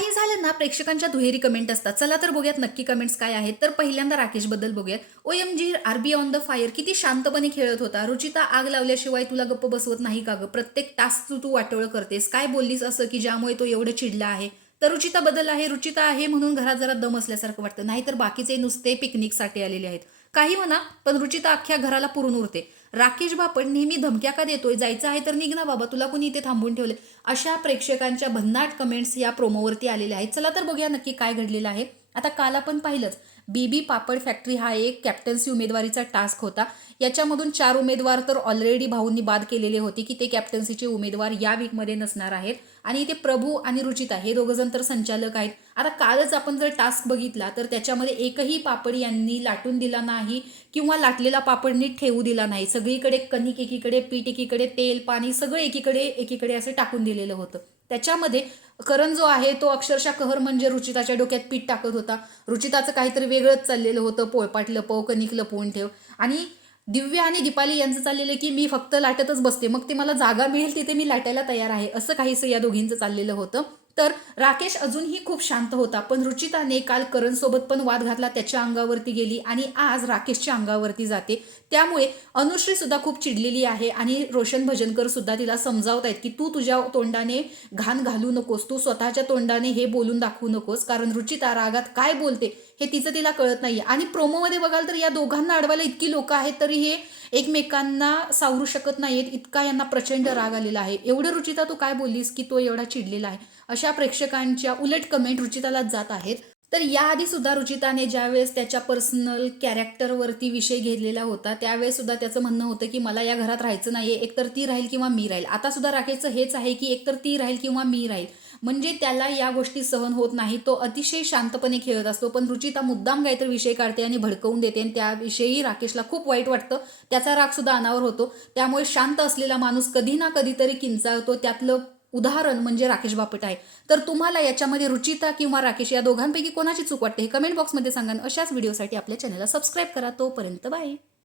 काही झालं ना, प्रेक्षकांच्या दुहेरी कमेंट असतात. चला तर बघूयात नक्की कमेंट्स काय आहेत. तर पहिल्यांदा राकेशबद्दल बघूयात. "OMG RB on the fire किती शांतपणे खेळत होता. रुचिता आग लावल्याशिवाय तुला गप्प बसवत नाही का गं? प्रत्येक टास्क तू वाटोळं करतेस. काय बोललीस असं की ज्यामुळे तो एवढं चिडला आहे?" तर रुचिता बदल आहे. रुचिता आहे म्हणून घरात जरा दम असल्यासारखं वाटतं. नाहीतर बाकीचे नुसते पिकनिकसाठी आलेले आहेत. काही म्हणा, पण रुचिता अख्ख्या घराला पुरून उरते. राकेश बापट नेहमी धमक्या का देतोय? जायचं आहे तर निघ ना बाबा, तुला कोणी इथे थांबवून ठेवले? अशा प्रेक्षकांच्या भन्नाट कमेंट्स या प्रोमोवरती आलेल्या आहेत. चला तर बघूया नक्की काय घडलेलं आहे. आता काल आपण पाहिलंच, बीबी पापड फॅक्टरी हा एक कॅप्टन्सी उमेदवारीचा टास्क होता. याच्यामधून 4 उमेदवार तर ऑलरेडी भाऊंनी बाद केलेले होते की ते कॅप्टन्सीचे उमेदवार या वीकमध्ये नसणार आहेत. आणि ते प्रभू आणि रुचिता हे दोघंजण तर संचालक आहेत. आता कालच आपण जर टास्क बघितला तर त्याच्यामध्ये एकही पापड यांनी लाटून दिला नाही किंवा लाटलेला पापड नीट ठेवू दिला नाही. सगळीकडे कणिक एकीकडे, पीठ एकीकडे, तेल, पाणी सगळं एकीकडे एकीकडे असं टाकून दिलेलं होतं. त्याच्यामध्ये करण जो आहे तो अक्षरशः कहर म्हणजे रुचिताच्या डोक्यात पीठ टाकत होता. रुचिताचं काहीतरी वेगळंच चाललेलं होतं. पोळपाट लपव, कणिक लपवून ठेव. आणि दिव्या आणि दीपाली यांचं चाललेलं की मी फक्त लाटतच बसते, मग ते मला जागा मिळेल तिथे मी लाटायला तयार आहे, असं काहीसं या दोघींचं चाललेलं होतं. तर राकेश अजूनही खूप शांत होता, पण रुचिताने काल करणसोबत पण वाद घातला, त्याच्या अंगावरती गेली आणि आज राकेशच्या अंगावरती जाते. त्यामुळे अनुश्री सुद्धा खूप चिडलेली आहे आणि रोशन भजनकर सुद्धा तिला समजावत आहेत की तू तुझ्या तोंडाने घाण घालू नकोस, तू स्वतःच्या तोंडाने हे बोलून दाखवू नकोस, कारण रुचिता रागात काय बोलते हे तिचं तिला कळत नाहीये. आणि प्रोमोमध्ये बघाल तर या दोघांना अडवायला इतकी लोक आहेत तरी हे एकमेकांना सावरू शकत नाहीत, इतका यांना प्रचंड राग आलेला आहे. एवढं रुचिता तू काय बोललीस की तो एवढा चिडलेला आहे? अशा प्रेक्षकांच्या उलट कमेंट रुचितालाच जात आहेत. तर याआधी सुद्धा रुचिताने ज्यावेळेस त्याच्या पर्सनल कॅरेक्टरवरती विषय घेतलेला होता त्यावेळेस सुद्धा त्याचं म्हणणं होतं की मला या घरात राहायचं नाहीये, एकतर ती राहील किंवा मी राहील. आता सुद्धा राकेशचं हेच आहे की एकतर ती राहील किंवा मी राहील. म्हणजे त्याला या गोष्टी सहन होत नाही. तो अतिशय शांतपणे खेळत असतो, पण रुचिता मुद्दाम काहीतरी विषय काढते आणि भडकवून देते आणि त्याविषयी राकेशला खूप वाईट वाटतं. त्याचा राग सुद्धा अनावर होतो. त्यामुळे शांत असलेला माणूस कधी ना कधीतरी किंचाळतो. त्यातलं उदाहरण म्हणजे राकेश बापट आहे. तर तुम्हाला याच्यामध्ये रुचिता किंवा राकेश या दोघांपैकी कोणाची चूक वाटते हे कमेंट बॉक्समध्ये सांगा. अशाच व्हिडिओसाठी आपल्या चॅनलला सबस्क्राईब करा. तोपर्यंत बाय.